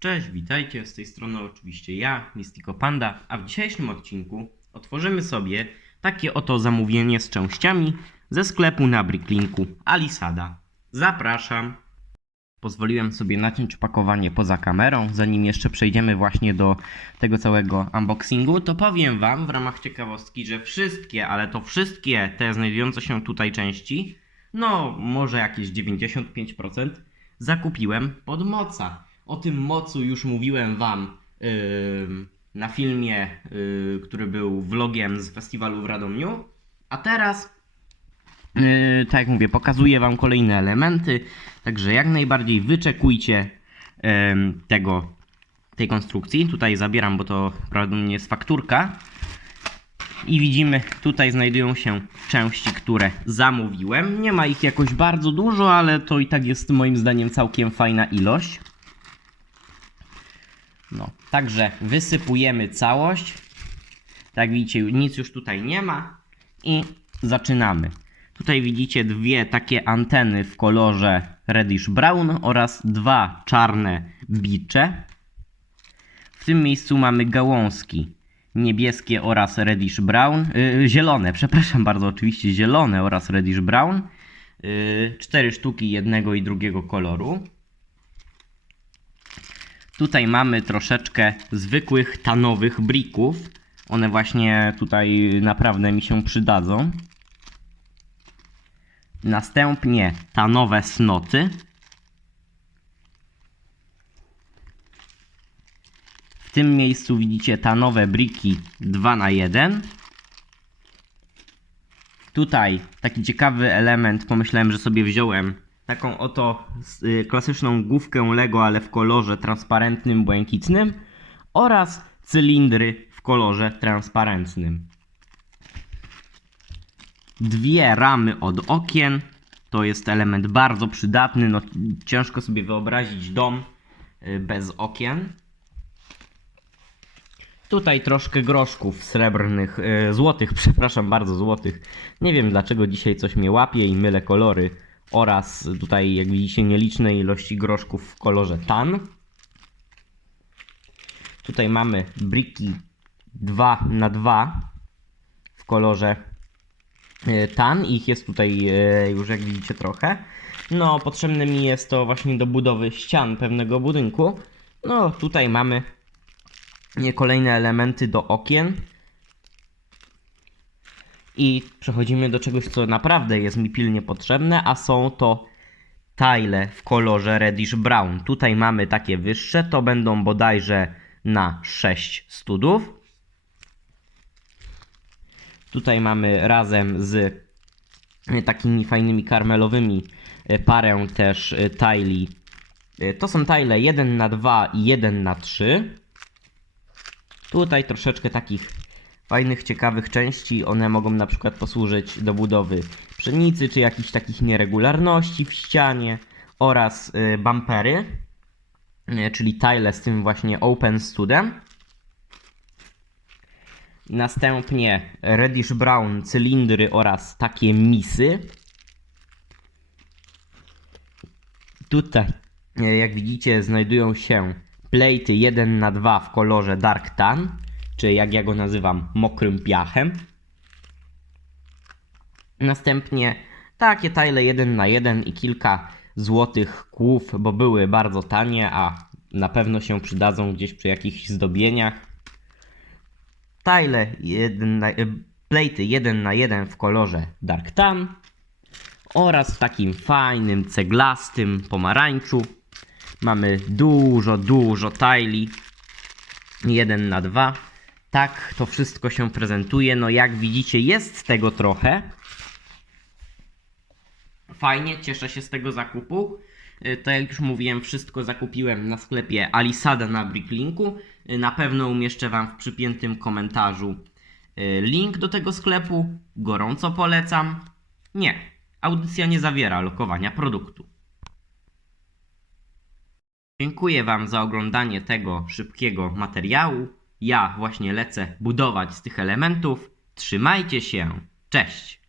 Cześć, witajcie, z tej strony oczywiście ja, Mystico Panda, a w dzisiejszym odcinku otworzymy sobie takie oto zamówienie z częściami ze sklepu na Bricklinku Alisada. Zapraszam. Pozwoliłem sobie naciąć pakowanie poza kamerą. Zanim jeszcze przejdziemy właśnie do tego całego unboxingu, to powiem Wam w ramach ciekawostki, że wszystkie, ale to wszystkie te znajdujące się tutaj części, no może jakieś 95%, zakupiłem pod moca. O tym mocu już mówiłem Wam ym, na filmie, yy, który był vlogiem z festiwalu w Radomiu. A teraz, yy, tak jak mówię, pokazuję Wam kolejne elementy. Także jak najbardziej wyczekujcie ym, tego, tej konstrukcji. Tutaj zabieram, bo to prawdopodobnie jest fakturka. I widzimy, tutaj znajdują się części, które zamówiłem. Nie ma ich jakoś bardzo dużo, ale to i tak jest moim zdaniem całkiem fajna ilość. No, także wysypujemy całość. Tak widzicie, nic już tutaj nie ma. I zaczynamy. Tutaj widzicie dwie takie anteny w kolorze reddish brown oraz dwa czarne bicze. W tym miejscu mamy gałązki niebieskie oraz reddish brown, yy, zielone, przepraszam bardzo, oczywiście zielone oraz reddish brown. Yy, cztery sztuki jednego i drugiego koloru. Tutaj mamy troszeczkę zwykłych tanowych brików. One właśnie tutaj naprawdę mi się przydadzą. Następnie tanowe snoty. W tym miejscu widzicie tanowe briki 2 na 1 Tutaj taki ciekawy element, pomyślałem, że sobie wziąłem taką oto y, klasyczną główkę Lego, ale w kolorze transparentnym, błękitnym oraz cylindry w kolorze transparentnym. Dwie ramy od okien. To jest element bardzo przydatny. No, ciężko sobie wyobrazić dom y, bez okien. Tutaj troszkę groszków srebrnych, e, złotych, przepraszam bardzo, złotych. Nie wiem dlaczego dzisiaj coś mnie łapie i mylę kolory. Oraz tutaj, jak widzicie, nieliczne ilości groszków w kolorze tan. Tutaj mamy briki 2 na 2 w kolorze e, tan. Ich jest tutaj e, już, jak widzicie, trochę. No, potrzebne mi jest to właśnie do budowy ścian pewnego budynku. No, tutaj mamy nie kolejne elementy do okien. I przechodzimy do czegoś, co naprawdę jest mi pilnie potrzebne, a są to tile w kolorze reddish brown. Tutaj mamy takie wyższe, to będą bodajże na 6 studów. Tutaj mamy razem z takimi fajnymi karmelowymi e, parę też e. E, To są tile 1 na 2 i 1 na 3. Tutaj troszeczkę takich fajnych, ciekawych części. One mogą na przykład posłużyć do budowy pszenicy, czy jakichś takich nieregularności w ścianie oraz y, bumpery, y, czyli tile z tym właśnie open studem. Następnie reddish brown cylindry oraz takie misy. Tutaj, y, jak widzicie, znajdują się plejty 1 na 2 w kolorze Dark Tan, czy jak ja go nazywam, mokrym piachem. Następnie takie tile 1 na 1 i kilka złotych kłów, bo były bardzo tanie, a na pewno się przydadzą gdzieś przy jakichś zdobieniach. Tile 1 na, e, plejty 1 na 1 w kolorze Dark Tan oraz w takim fajnym, ceglastym pomarańczu. Mamy dużo, dużo tile. 1 na 2. Tak to wszystko się prezentuje. No jak widzicie jest tego trochę. Fajnie, cieszę się z tego zakupu. Y, To jak już mówiłem, wszystko zakupiłem na sklepie Alisada na Bricklinku. Y, Na pewno umieszczę Wam w przypiętym komentarzu y, link do tego sklepu. Gorąco polecam. Nie, audycja nie zawiera lokowania produktu. Dziękuję Wam za oglądanie tego szybkiego materiału. Ja właśnie lecę budować z tych elementów. Trzymajcie się. Cześć!